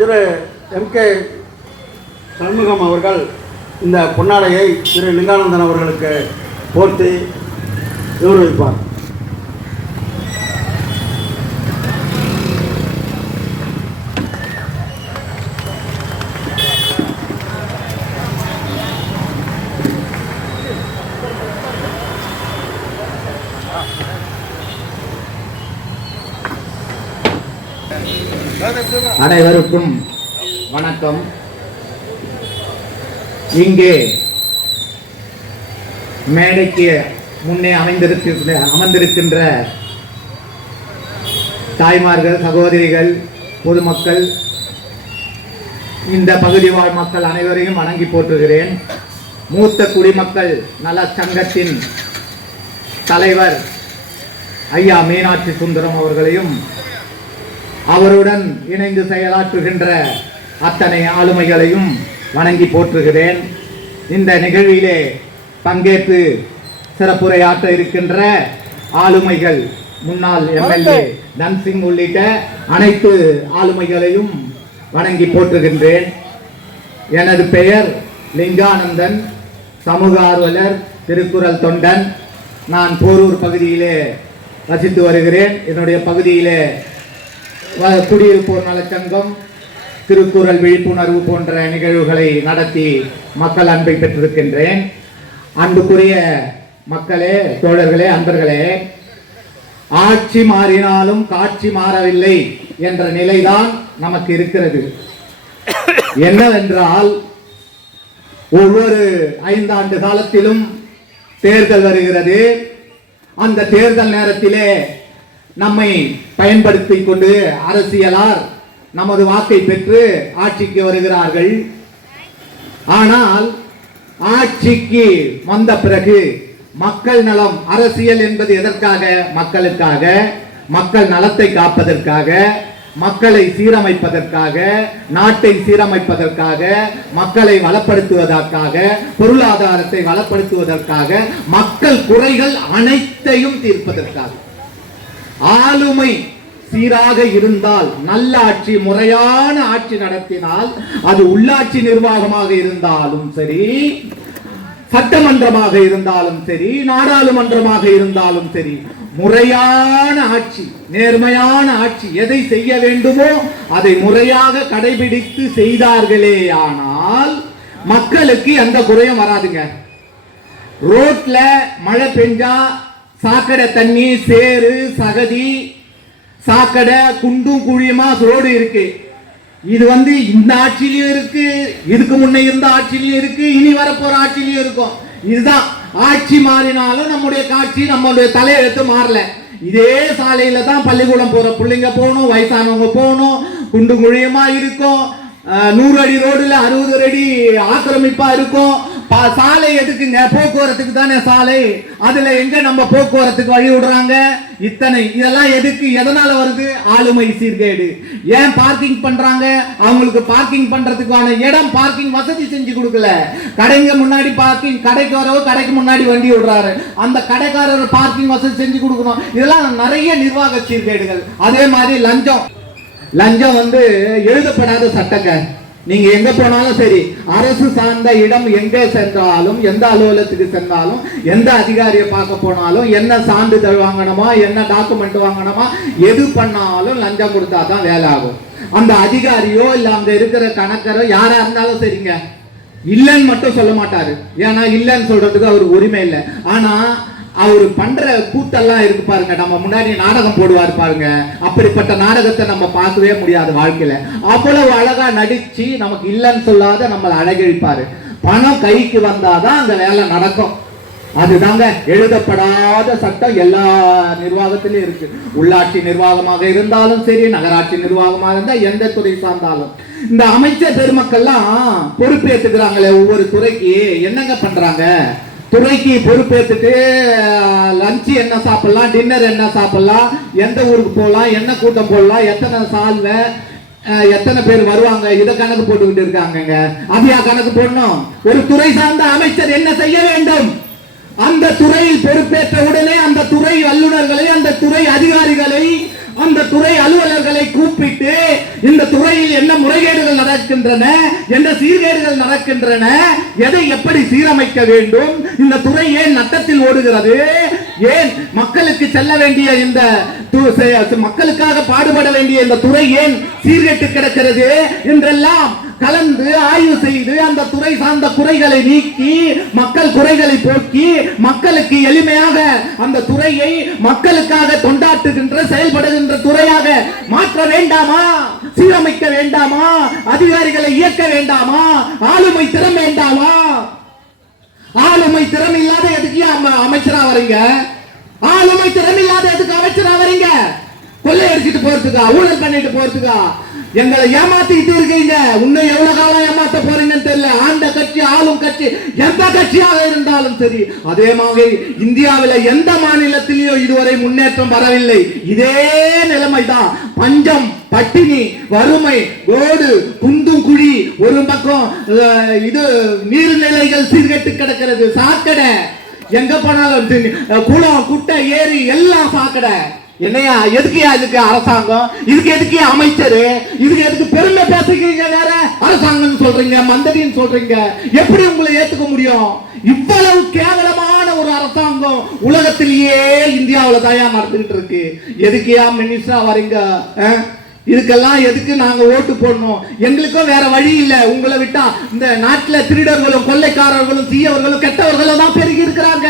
திரு M K Shanmugam அவர்கள் இந்த பொன்னாடையை திரு லிங்கானந்தன் அவர்களுக்கு போர்த்தி கௌரவிப்பார் அனைவருக்கும் வணக்கம். இங்கே மேடைக்கு முன்னே அமைந்திருக்கின்ற அமர்ந்திருக்கின்ற தாய்மார்கள் சகோதரிகள் பொதுமக்கள் இந்த பகுதி வாழ் மக்கள் அனைவரையும் வணங்கி போற்றுகிறேன். மூத்த குடிமக்கள் நல சங்கத்தின் தலைவர் ஐயா மீனாட்சி சுந்தரம் அவர்களையும் அவருடன் இணைந்து செயலாற்றுகின்ற அத்தனை ஆளுமைகளையும் வணங்கி போற்றுகிறேன். இந்த நிகழ்விலே பங்கேற்று சிறப்புரையாற்ற இருக்கின்ற ஆளுமைகள் முன்னாள் எம்எல்ஏ தன்சிங் உள்ளிட்ட அனைத்து ஆளுமைகளையும் வணங்கி போற்றுகின்றேன். எனது பெயர் லிங்கானந்தன் சமூக ஆர்வலர் திருக்குறள் தொண்டன். நான் போரூர் பகுதியிலே வசித்து வருகிறேன். என்னுடைய பகுதியிலே குடியிருப்போர் நலச்சங்கம் திருக்குறள் விழிப்புணர்வு போன்ற நிகழ்வுகளை நடத்தி மக்கள் அன்பை பெற்றிருக்கின்றேன். அன்புக்குரிய மக்களே தோழர்களே அன்பர்களே ஆட்சி மாறினாலும் காட்சி மாறவில்லை என்ற நிலைதான் நமக்கு இருக்கிறது. என்னவென்றால் ஒவ்வொரு ஐந்தாண்டு காலத்திலும் தேர்தல் வருகிறது. அந்த தேர்தல் நேரத்திலே நம்மை பயன்படுத்தி கொண்டு அரசியலார் நமது வாக்கை பெற்று ஆட்சிக்கு வருகிறார்கள். ஆனால் ஆட்சிக்கு வந்த பிறகு மக்கள் நலம் அரசியல் என்பது எதற்காக? மக்களுக்காக. மக்கள் நலத்தை காப்பதற்காக மக்களை சீரமைப்பதற்காக நாட்டை சீரமைப்பதற்காக மக்களை வளப்படுத்துவதற்காக பொருளாதாரத்தை வளப்படுத்துவதற்காக மக்கள் குறைகள் அனைத்தையும் தீர்ப்பதற்காக. ஆளுமை சீராக இருந்தால் நல்ல ஆட்சி முறையான ஆட்சி நடத்தினால் அது உள்ளாட்சி நிர்வாகமாக இருந்தாலும் சரி சட்டமன்றமாக இருந்தாலும் சரி நாடாளுமன்றமாக இருந்தாலும் சரி முறையான ஆட்சி நேர்மையான ஆட்சி எதை செய்ய வேண்டுமோ அதை முறையாக கடைபிடித்து செய்தார்களே ஆனால் மக்களுக்கு எந்த குறையும் வராதுங்க. ரோட்ல மழை பெஞ்சா சாக்கடை தண்ணி சேரு சகதி சாக்கடை குண்டும் குழியுமா ரோடு இருக்கு. இது வந்து இந்த ஆட்சியிலயும் இருக்கு இதுக்கு முன்ன இருந்த ஆட்சியிலயும் இருக்கு இனி வரப்போற ஆட்சியிலயும் இருக்கும். இதுதான். ஆட்சி மாறினாலும் நம்முடைய காட்சி நம்மளுடைய தலையெழுத்து மாறல. இதே சாலையில தான் பள்ளிக்கூடம் போற பிள்ளைங்க போகணும் வயசானவங்க போகணும் குண்டு குழியமா இருக்கும் நூறு அடி ரோடுல அறுபது அடி ஆக்கிரமிப்பா இருக்கும் சாலை எதுக்குங்க? போக்குவரத்துக்கு தானே சாலை. அதுல எங்க நம்ம போக்குவரத்துக்கு வழி விடுறாங்க? இத்தனை இதெல்லாம் எதுக்கு? எதனால வருது? ஆளுமை சீர்கேடு. ஏன் பார்க்கிங் பண்றாங்க? அவங்களுக்கு பார்க்கிங் பண்றதுக்கான இடம் பார்க்கிங் வசதி செஞ்சு கொடுக்கல. கடைங்க முன்னாடி பார்க்கிங் கடைக்கு வரவோ கடைக்கு முன்னாடி வண்டி விடுறாரு. அந்த கடைக்காரர் பார்க்கிங் வசதி செஞ்சு கொடுக்கணும். இதெல்லாம் நிறைய நிர்வாக சீர்கேடுகள். அதே மாதிரி லஞ்சம். லஞ்சம் வந்து எழுதப்படாத சட்டங்க. நீங்க எங்க போனாலும் சரி அரசு சார்ந்த இடம் எங்கே சென்றாலும் எந்த அலுவலகத்துக்கு சென்றாலும் எந்த அதிகாரியை பார்க்க போனாலும் என்ன சான்றிதழ் வாங்கணுமா என்ன டாக்குமெண்ட் வாங்கணுமா எது பண்ணாலும் லஞ்சம் கொடுத்தா தான் வேலை ஆகும். அந்த அதிகாரியோ இல்ல அங்க இருக்கிற கணக்கரோ யாரா இருந்தாலும் சரிங்க. இல்லைன்னு மட்டும் சொல்ல மாட்டாரு. ஏன்னா இல்லைன்னு சொல்றதுக்கு அவருக்கு உரிமை இல்லை. ஆனா அவர் பண்ற கூத்தெல்லாம் இருக்கு பாருங்க. நம்ம முன்னாடி நாடகம் போடுவார் பாருங்க. அப்படிப்பட்ட நாடகத்தை நம்ம பார்க்கவே முடியாது வாழ்க்கையில. அவ்வளவு அழகா நடிச்சு நமக்கு இல்லைன்னு சொல்லாத நம்மளை அழகழிப்பாரு. பணம் கைக்கு வந்தாதான் அந்த வேலை நடக்கும். அதுதாங்க எழுதப்படாத சட்டம் எல்லா நிர்வாகத்திலும் இருக்கு. உள்ளாட்சி நிர்வாகமாக இருந்தாலும் சரி நகராட்சி நிர்வாகமாக இருந்தா எந்த துறை சார்ந்தாலும். இந்த அமைச்சர் பெருமக்கள்லாம் பொறுப்பேற்றுக்கிறாங்களே ஒவ்வொரு துறைக்கு. என்னங்க பண்றாங்க? துறைக்கு பொறுப்பேற்றுட்டு லஞ்சு என்ன சாப்பிடலாம் டின்னர் என்ன சாப்பிடலாம் எந்த ஊருக்கு போகலாம் என்ன கூட்டம் போடலாம் எத்தனை சால்வை எத்தனை பேர் வருவாங்க இதை கணக்கு போட்டுக்கிட்டு இருக்காங்கங்க. அதையா கணக்கு போடணும். ஒரு துறை சார்ந்த அமைச்சர் என்ன செய்ய வேண்டும்? அந்த துறையில் பொறுப்பேற்ற உடனே அந்த துறை வல்லுநர்களை அந்த துறை அதிகாரிகளை அந்த துறை அலுவலர்களை கூப்பிட்டு இந்த துறையில் என்ன முறைகேடுகள் நடக்கின்றன என்ன சீர்கேடுகள் நடக்கின்றன எதை எப்படி சீரமைக்க வேண்டும் இந்த துறை ஏன் நட்டத்தில் ஓடுகிறது? ஏன் மக்களுக்கு செல்ல வேண்டிய இந்த மக்களுக்காக பாடுபட வேண்டிய இந்த துறை ஏன் சீர்கெட்டு கிடக்கிறது? என்றெல்லாம் கலந்து ஆய்வு செய்து அந்த துறை சார்ந்த குறைகளை நீக்கி மக்கள் குறைகளை போக்கி மக்களுக்கு எளிமையாக அந்த துறையை மக்களுக்காக தொண்டாற்றுகின்ற செயல்படுகின்ற துறையாக மாற்ற வேண்டாமா? சீரமைக்க வேண்டாமா? அதிகாரிகளை இயக்க வேண்டாமா? ஆளுமை திறம் வேண்டாமா? ஆளுமை திறமை இல்லாத எதுக்கு அமைச்சரா வரீங்க? ஆளுமை திறமை இல்லாத எதுக்கு அமைச்சரா வரீங்க? கொள்ளை அடிச்சுட்டு போறதுக்கா? ஊழல் பண்ணிட்டு போறதுக்கா? எங்களை ஏமாத்திக்கிட்டு இருக்கீங்க. இன்னும் எவ்வளவு காலம் ஏமாத்த போறீங்கன்னு தெரியல. ஆண்ட கட்சி ஆளும் கட்சி எந்த கட்சியாக இருந்தாலும் சரி. அதே மாதிரி இந்தியாவில எந்த மாநிலத்திலையும் இதுவரை முன்னேற்றம் வரவில்லை. இதே நிலைமைதான். பஞ்சம் பட்டினி வறுமை ஓடு குந்தும் குழி ஒரு பக்கம் இது நீர்நிலைகள் சீர்கெட்டு கிடக்கிறது. சாக்கடை. எங்க போனாலும் குளம் குட்டை ஏரி எல்லாம் சாக்கடை. என்னையா எதுக்குயா இதுக்கு அரசாங்கம்? இதுக்கு எதுக்கு அமைச்சர்? இதுக்கு எதுக்கு பெருமை பேசுகிறீங்க வேற? அரசாங்கம் சொல்றீங்க மந்திரின்னு சொல்றீங்க. எப்படி உங்களை ஏத்துக்க முடியும்? இவ்வளவு கேவலமான ஒரு அரசாங்கம் உலகத்திலேயே இந்தியாவில் தாயா நடந்துகிட்டு இருக்கு. எதுக்குயா மினிஸ்டரா வரீங்க? இதுக்கெல்லாம் எதுக்கு நாங்க ஓட்டு போடணும்? எங்களுக்கும் வேற வழி இல்ல. உங்களை விட்டா இந்த நாட்டுல திருடர்களும் கொள்ளைக்காரர்களும் தீயவர்களும் கெட்டவர்களும் தான் பெருகி இருக்கிறாங்க.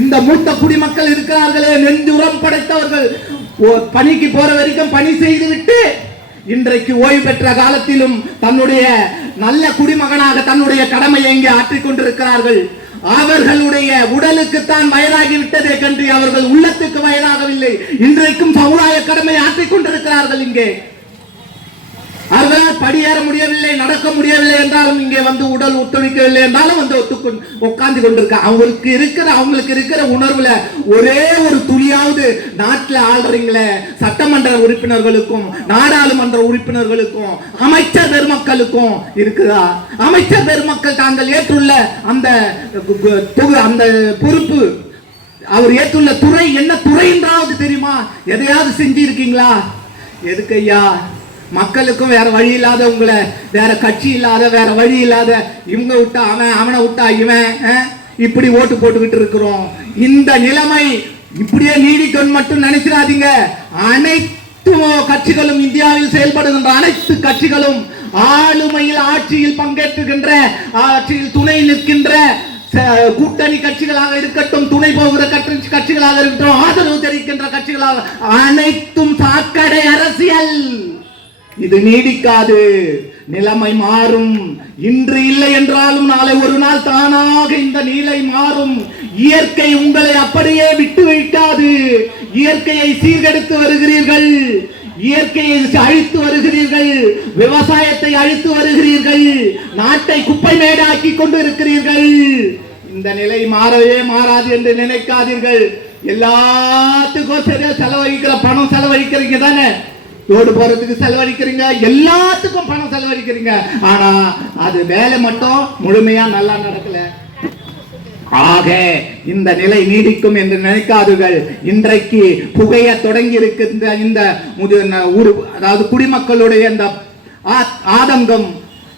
இந்த மூத்த குடிமக்கள் இருக்கிறார்களே நெஞ்சுரம் படைத்தவர்கள். பணிக்கு போற வரைக்கும் பணி செய்துவிட்டு இன்றைக்கு ஓய்வு பெற்ற காலத்திலும் தன்னுடைய நல்ல குடிமகனாக தன்னுடைய கடமையை இங்கே ஆற்றிக் கொண்டிருக்கிறார்கள்? அவர்களுடைய உடலுக்குத்தான் வயதாகி கன்றி அவர்கள் உள்ளத்துக்கு வயதாகவில்லை. இன்றைக்கும் சமுதாய கடமை ஆற்றிக் கொண்டிருக்கிறார்கள் இங்கே. படியேற முடியவில்லை நடக்க முடியவில்லை என்றாலும் இங்கே வந்து உடல் ஒத்துழைக்கவில்லை என்றாலும் வந்து ஒத்துக்கொண்டு உட்கார்ந்து கொண்டிருக்க. அவங்களுக்கு இருக்கிற அவங்களுக்கு இருக்கிற உணர்வுல ஒரே ஒரு துளியாவது நாட்டில் ஆள்றீங்களே சட்டமன்ற உறுப்பினர்களுக்கும் நாடாளுமன்ற உறுப்பினர்களுக்கும் அமைச்சர் பெருமக்களுக்கும் இருக்குதா? அமைச்சர் பெருமக்கள் தாங்கள் ஏற்றுள்ள அந்த அந்த பொறுப்பு அவர் ஏற்றுள்ள துறை என்ன துறை என்றாவது தெரியுமா? எதையாவது செஞ்சு இருக்கீங்களா எதுக்கு ஐயா? மக்களுக்கும் வேற வழி இல்லாத உங்களை வேற கட்சி இல்லாத வேற வழி இல்லாத இவங்க விட்டா அவன் அவனை விட்டா இவன் இப்படி ஓட்டு போட்டுக்கிட்டு இருக்கிறோம். இந்த நிலைமை இப்படியே நீடிக்கணும் மட்டும் நினைச்சிடாதீங்க. அனைத்து கட்சிகளும் இந்தியாவில் செயல்படுகின்ற அனைத்து கட்சிகளும் ஆளுமையில் ஆட்சியில் பங்கேற்றுகின்ற ஆட்சியில் துணை நிற்கின்ற ச- கூட்டணி கட்சிகளாக இருக்கட்டும் துணை போகிற கட்சி கட்சிகளாக இருக்கட்டும் ஆதரவு தெரிவிக்கின்ற கட்சிகளாக அனைத்தும் சாக்கடை அரசியல். இது நீடிக்காது. நிலைமை மாறும். இன்று இல்லை என்றாலும் நாளை ஒரு நாள் தானாக இந்த நிலை மாறும். இயற்கை உங்களை அப்படியே விட்டு வைக்காது. இயற்கையை சீர்கெடுத்து வருகிறீர்கள். இயற்கையை அழித்து வருகிறீர்கள். விவசாயத்தை அழித்து வருகிறீர்கள். நாட்டை குப்பை மேடாக்கி கொண்டு இருக்கிறீர்கள் இந்த நிலை மாறவே மாறாது என்று நினைக்காதீர்கள். எல்லாத்துக்கும் சரியா செலவழிக்கிற பணம் செலவழிக்கிறீங்க தானே? ரோடு போறதுக்கு செலவழிக்கிறீங்க எல்லாத்துக்கும் பணம் செலவழிக்கிறீங்க. ஆனா அது வேலை மட்டும் முழுமையா நல்லா நடக்கல. ஆக இந்த நிலை நீடிக்கும் என்று நினைக்காதுகள். இன்றைக்கு புகைய தொடங்கி இருக்கின்ற இந்த முது ந- ஊரு அதாவது குடிமக்களுடைய இந்த ஆ- ஆதங்கம்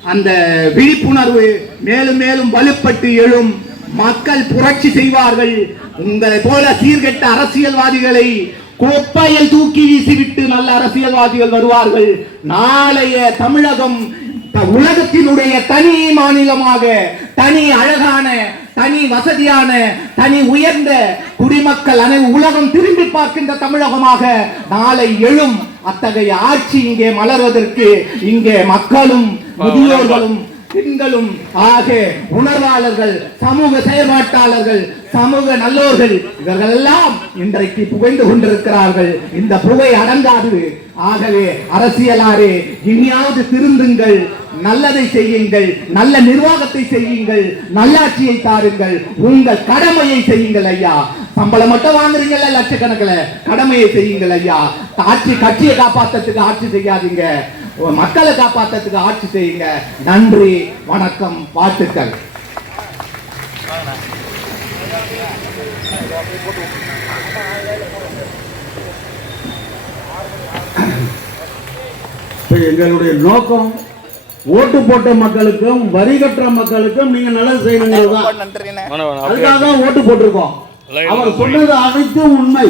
அந்த விழிப்புணர்வு மேலும் மேலும் வலுப்பட்டு எழும். மக்கள் புரட்சி செய்வார்கள். உங்களை போல சீர்கெட்ட அரசியல்வாதிகளை கோப்பையில் தூக்கி வீசிவிட்டு நல்ல அரசியல்வாதிகள் வருவார்கள். நாளைய தமிழகம் உலகத்தினுடைய தனி மாநிலமாக தனி அழகான தனி வசதியான தனி உயர்ந்த குடிமக்கள் அனை உலகம் திரும்பி பார்க்கின்ற தமிழகமாக நாளை எழும். அத்தகைய ஆட்சி இங்கே மலர்வதற்கு இங்கே மக்களும் முதியோர்களும் பெண்களும் ஆக உணர்வாளர்கள் சமூக செயல்பாட்டாளர்கள் சமூக நல்லோர்கள் இவர்கள் எல்லாம் இன்றைக்கு புகைந்து கொண்டிருக்கிறார்கள். இந்த புகை அடங்காது. ஆகவே அரசியலாரே இனியாவது திருந்துங்கள். நல்லதை செய்யுங்கள். நல்ல நிர்வாகத்தை செய்யுங்கள். நல்லாட்சியை தாருங்கள். உங்கள் கடமையை செய்யுங்கள் ஐயா. சம்பளம் மட்டும் வாங்குறீங்கல்ல லட்சக்கணக்கில். கடமையை செய்யுங்கள் ஐயா. ஆட்சி கட்சியை காப்பாத்துறதுக்கு ஆட்சி செய்யாதீங்க. மக்களை காப்பாத்துறதுக்கு ஆட்சி செய்யுங்க. நன்றி வணக்கம் வாழ்த்துக்கள். எங்களுடைய நோக்கம் ஓட்டு போட்ட மக்களுக்கும் வரி கட்டுற மக்களுக்கும் நீங்க நல்லது நன்றிண்ணே. அதுக்காக தான் ஓட்டு போட்டிருக்கோம். அவர் சொன்னது அனைத்தும் உண்மை.